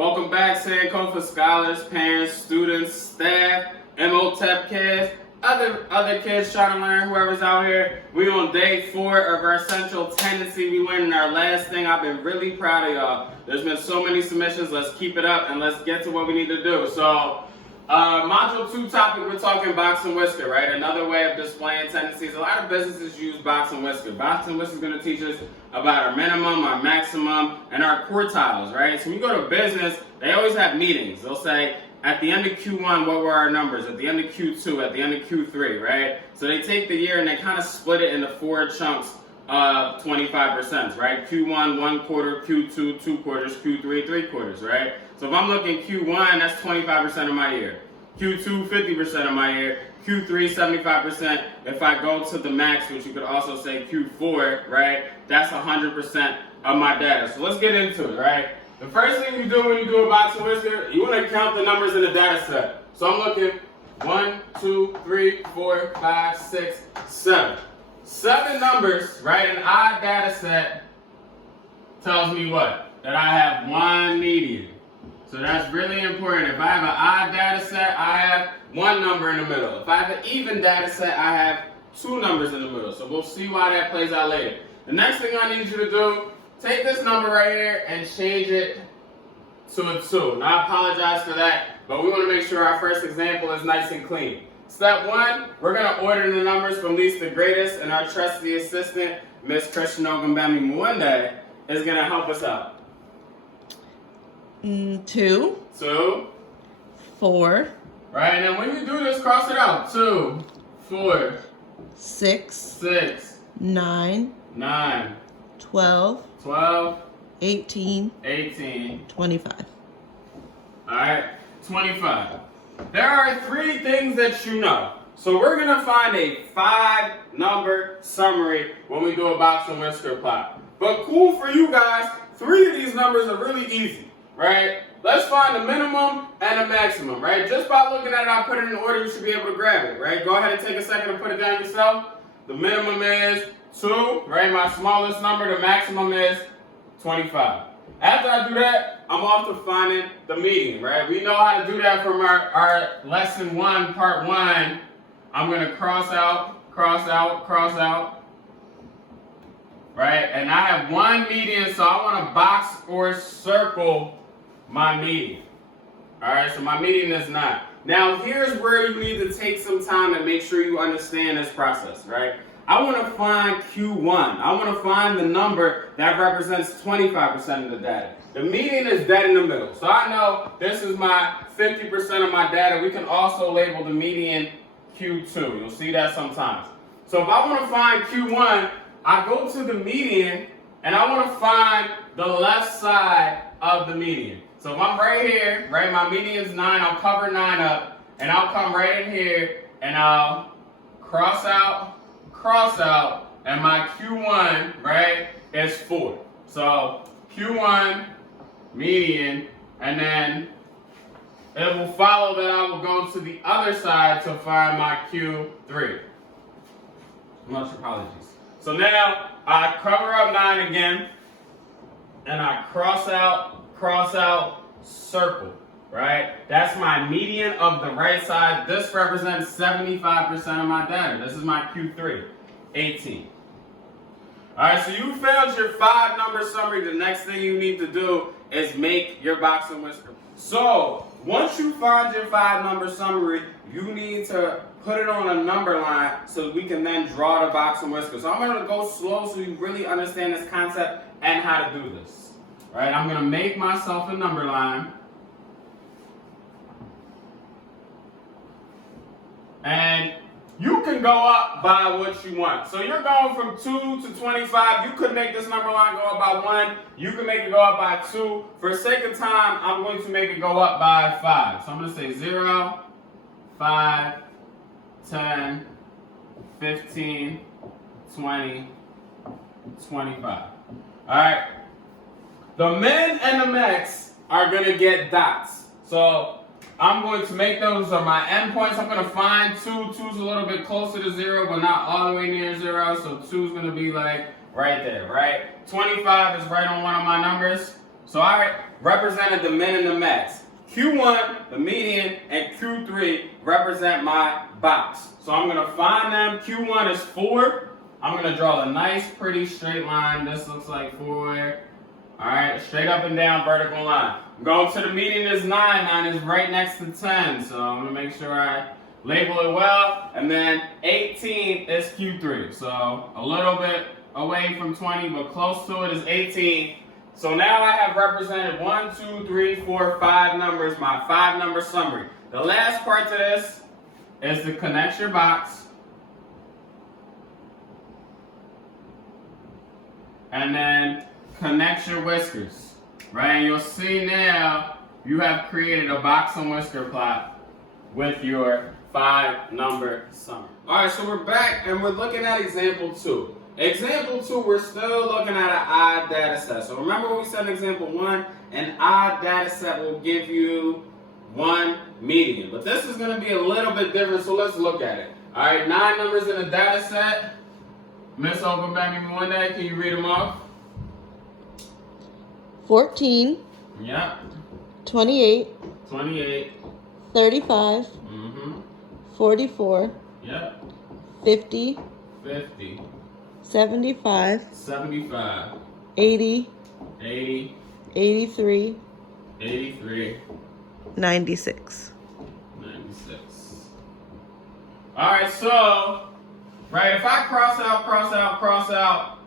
Welcome back, Sankofa scholars, parents, students, staff, MOTEP kids, other kids trying to learn, whoever's out here. We on day 4 of our central tendency. We went in our last thing. I've been really proud of y'all. There's been so many submissions. Let's keep it up and let's get to what we need to do. So, module 2 topic, we're talking box and whisker, right? Another way of displaying tendencies. A lot of businesses use box and whisker. Box and whisker is going to teach us about our minimum, our maximum, and our quartiles, right? So when you go to business, they always have meetings. They'll say, at the end of Q1, what were our numbers? At the end of Q2, at the end of Q3, right? So they take the year and they kind of split it into 4 chunks of 25%, right? Q1, 1 quarter, Q2, 2 quarters, Q3, 3 quarters, right? So if I'm looking Q1, that's 25% of my year. Q2, 50% of my year. Q3, 75%. If I go to the max, which you could also say Q4, right? That's 100% of my data. So let's get into it, right? The first thing you do when you do a box and whisker, you want to count the numbers in the data set. So I'm looking 1, 2, 3, 4, 5, 6, 7. 7 numbers, right? An odd data set tells me what? That I have 1 median. So that's really important. If I have an odd data set, I have 1 number in the middle. If I have an even data set, I have 2 numbers in the middle. So we'll see why that plays out later. The next thing I need you to do, take this number right here and change it to a 2. Now I apologize for that, but we want to make sure our first example is nice and clean. Step 1, we're going to order the numbers from least to greatest, and our trusty assistant, Miss Christian Ogambemi Mwende, is going to help us out. 2, 2, 4, right, and then when you do this, cross it out. 2, 4, 6, 6, 9, 9, 12, 12, 18, 18. 25. Alright, 25. There are 3 things that you know. So we're going to find a 5-number summary when we do a box and whisker plot. But cool for you guys, 3 of these numbers are really easy, right? Let's find the minimum and the maximum, right? Just by looking at it, I'll put it in order, you should be able to grab it, right? Go ahead and take a second and put it down yourself. The minimum is 2, right? My smallest number. The maximum is 25. After I do that, I'm off to finding the median, right? We know how to do that from our lesson 1, part 1. I'm going to cross out, cross out, cross out, right? And I have 1 median, so I want to box or circle my median. All right, so my median is 9. Now, here's where you need to take some time and make sure you understand this process, right? I want to find Q1. I want to find the number that represents 25% of the data. The median is dead in the middle. So I know this is my 50% of my data. We can also label the median Q2. You'll see that sometimes. So if I want to find Q1, I go to the median and I want to find the left side of the median. So if I'm right here, right, my median's 9, I'll cover 9 up and I'll come right in here and I'll cross out, and my Q1, right, is 4. So Q1, median, and then it will follow that I will go to the other side to find my Q3. Much apologies. So now I cover up 9 again, and I cross out, circle, right? That's my median of the right side. This represents 75% of my data. This is my Q3, 18. All right, so you found your 5-number summary. The next thing you need to do is make your box and whisker. So once you find your 5-number summary, you need to put it on a number line so we can then draw the box and whisker. So I'm going to go slow so you really understand this concept and how to do this. All right, I'm going to make myself a number line. And you can go up by what you want. So you're going from 2 to 25. You could make this number line go up by 1. You can make it go up by 2. For sake of time, I'm going to make it go up by 5. So I'm going to say 0, 5, 10, 15, 20, 25. All right. The min and the max are going to get dots. So I'm going to make those my endpoints. I'm going to find 2. 2's a little bit closer to 0, but not all the way near 0. So 2's going to be like right there, right? 25 is right on one of my numbers. So all right, represented the min and the max. Q1, the median, and Q3 represent my box. So I'm going to find them. Q1 is 4. I'm going to draw the nice, pretty straight line. This looks like 4. All right, straight up and down vertical line. Going to the median is 9. 9 is right next to 10. So I'm going to make sure I label it well. And then 18 is Q3. So a little bit away from 20, but close to it is 18. So now I have represented 1, 2, 3, 4, 5 numbers, my 5-number summary. The last part to this is to connect your box. And then connect your whiskers, right? And you'll see now you have created a box and whisker plot with your 5-number summary. All right, so we're back and we're looking at example 2. Example 2, we're still looking at an odd data set. So remember what we said in example 1, an odd data set will give you 1 median. But this is going to be a little bit different, so let's look at it. All right, 9 numbers in a data set. Miss Openbaby Monday, can you read them off? 14. Yep. 28. 28. 35. 44. Yep. 50. 50. 75. 75. 80. 80. 83. 83. 96. 96. All right, so, right, if I cross out,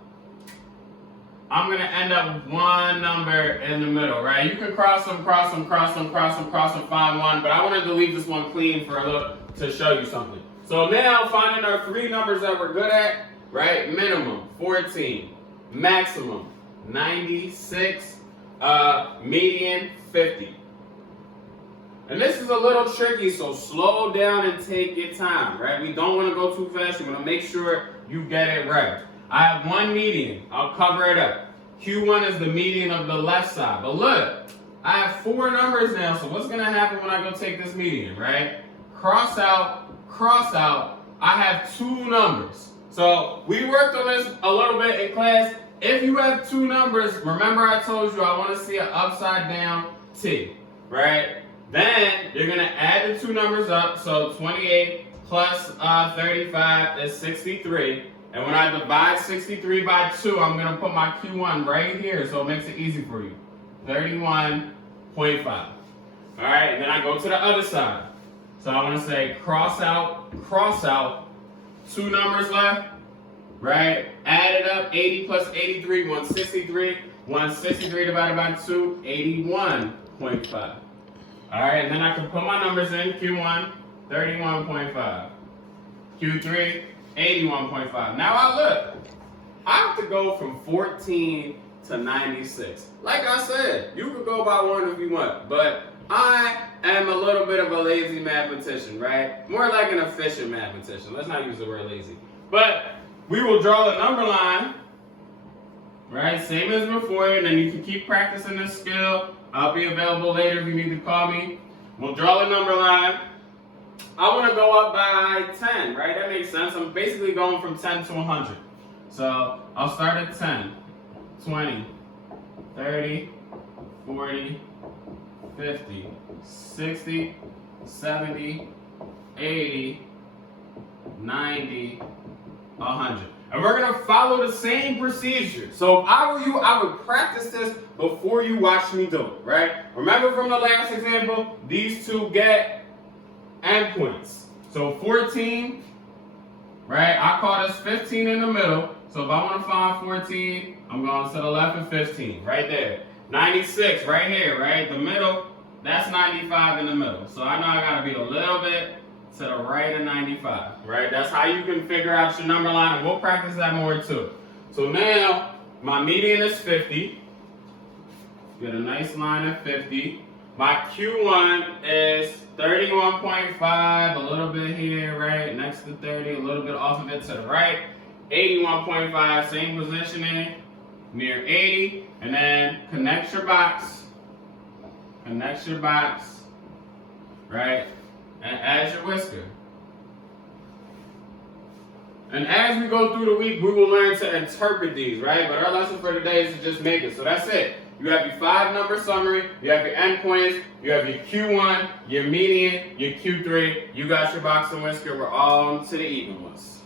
I'm going to end up with 1 number in the middle, right? You can cross them, find 1, but I wanted to leave this one clean for a little to show you something. So now, finding our 3 numbers that we're good at, right? Minimum, 14. Maximum, 96. Median, 50. And this is a little tricky, so slow down and take your time, right? We don't want to go too fast. You want to make sure you get it right. I have 1 median. I'll cover it up. Q1 is the median of the left side. But look, I have 4 numbers now, so what's going to happen when I go take this median, right? Cross out, I have 2 numbers. So we worked on this a little bit in class. If you have 2 numbers, remember I told you I want to see an upside down T, right? Then you're going to add the 2 numbers up. So 28 plus 35 is 63. And when I divide 63 by 2, I'm going to put my Q1 right here so it makes it easy for you. 31.5. All right, and then I go to the other side. So I want to say cross out. 2 numbers left, right? Add it up, 80 plus 83, 163. 163 divided by 2, 81.5. All right, and then I can put my numbers in. Q1, 31.5. Q3, 81.5. Now I have to go from 14 to 96. Like I said, you could go by 1 if you want, but I am a little bit of a lazy mathematician, right? More like an efficient mathematician. Let's not use the word lazy. But we will draw the number line, right? Same as before, and then you can keep practicing this skill. I'll be available later if you need to call me. We'll draw the number line. I want to go up by 10, right? That makes sense. I'm basically going from 10 to 100. So I'll start at 10, 20, 30, 40, 50, 60, 70, 80, 90, 100. And we're going to follow the same procedure. So if I were you, I would practice this before you watch me do it, right? Remember from the last example, these 2 get endpoints. So 14, right? I call this 15 in the middle. So if I want to find 14, I'm going to the left of 15, right there. 96, right here, right? The middle, that's 95 in the middle. So I know I got to be a little bit to the right of 95, right? That's how you can figure out your number line, and we'll practice that more too. So now, my median is 50. Get a nice line at 50. My Q1 is 31.5, a little bit here, right? Next to 30, a little bit off of it to the right. 81.5, same positioning, near 80. And then connect your box. Connect your box, right? And add your whisker. And as we go through the week, we will learn to interpret these, right? But our lesson for today is to just make it. So that's it. You have your 5-number summary, you have your endpoints, you have your Q1, your median, your Q3. You got your box and whisker. We're all on to the even ones.